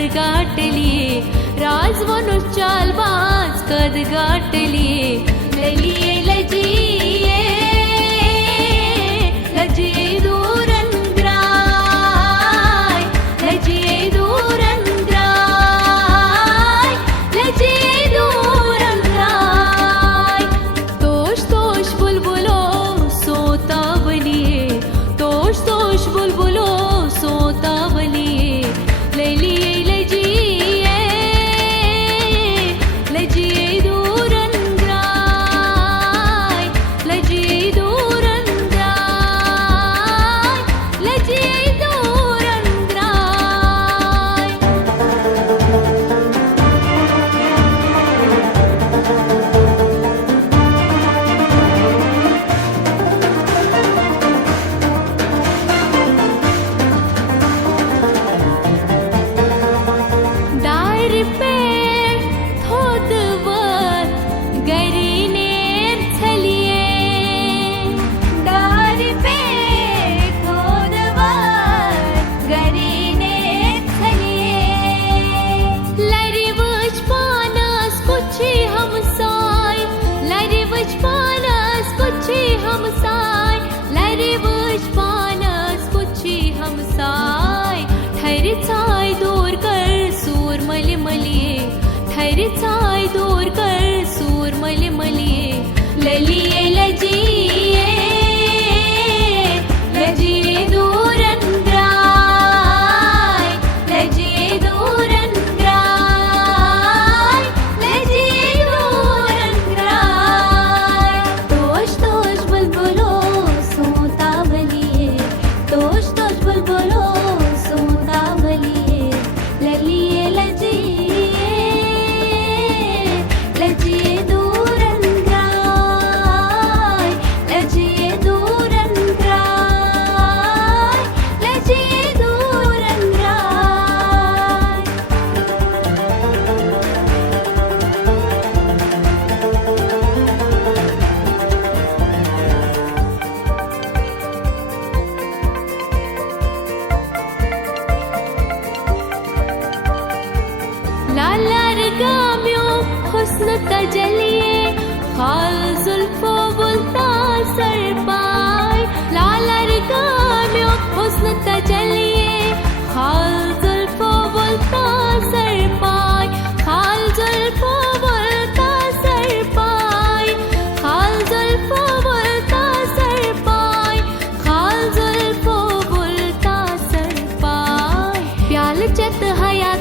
कद गाठलिये राज मनुष्य चालबाज कद गाठलिये ललिये लजिये लजिये दूरंद्राय लजिये दूरंद्राय लजिये दूरंद्राय तोष तोष बुलबुलो सोता बलिये तोष तोष बुलबुलो सोता बलिये ललिये लजिये लजिये दूरंद्राय लजिये दूरंद्राय लजिये दूरंद्राय दार पे थोदवर गरीनेर छलिये दार पे थोदवर गरीनेर छलिये लरिवच पानस कुछी हमसाय लरिवच पानस कुछी हमसाय लरिवच पानस कुछी हमसाय ठहरचाय दूर कर सूर मलिमलिये ठहरचाय दूर कर सूर मलिमलिये ललिये लजिये लजिये दूरंद्राय लजिये दूरंद्राय लजिये दूरंद्राय तोष तोष बुलबुलो सोता बलिये तोष तोष बुलबुलो सोता बलिये ललिये लजिये लजिये दूरंद्राय लजिये दूरंद्राय लजिये दूरंद्राय लालार गाम्यो हुस्न तजलिये खाल जुल्फो बुलता सरपाय लालार गाम्यो हुस्न तजलिये खाल जुल्फो बुलता सरपाय खाल जुल्फो बुलता सरपाय खाल जुल्फो बुलता सरपाय खाल जुल्फो बुलता सरपाय प्याल चत हया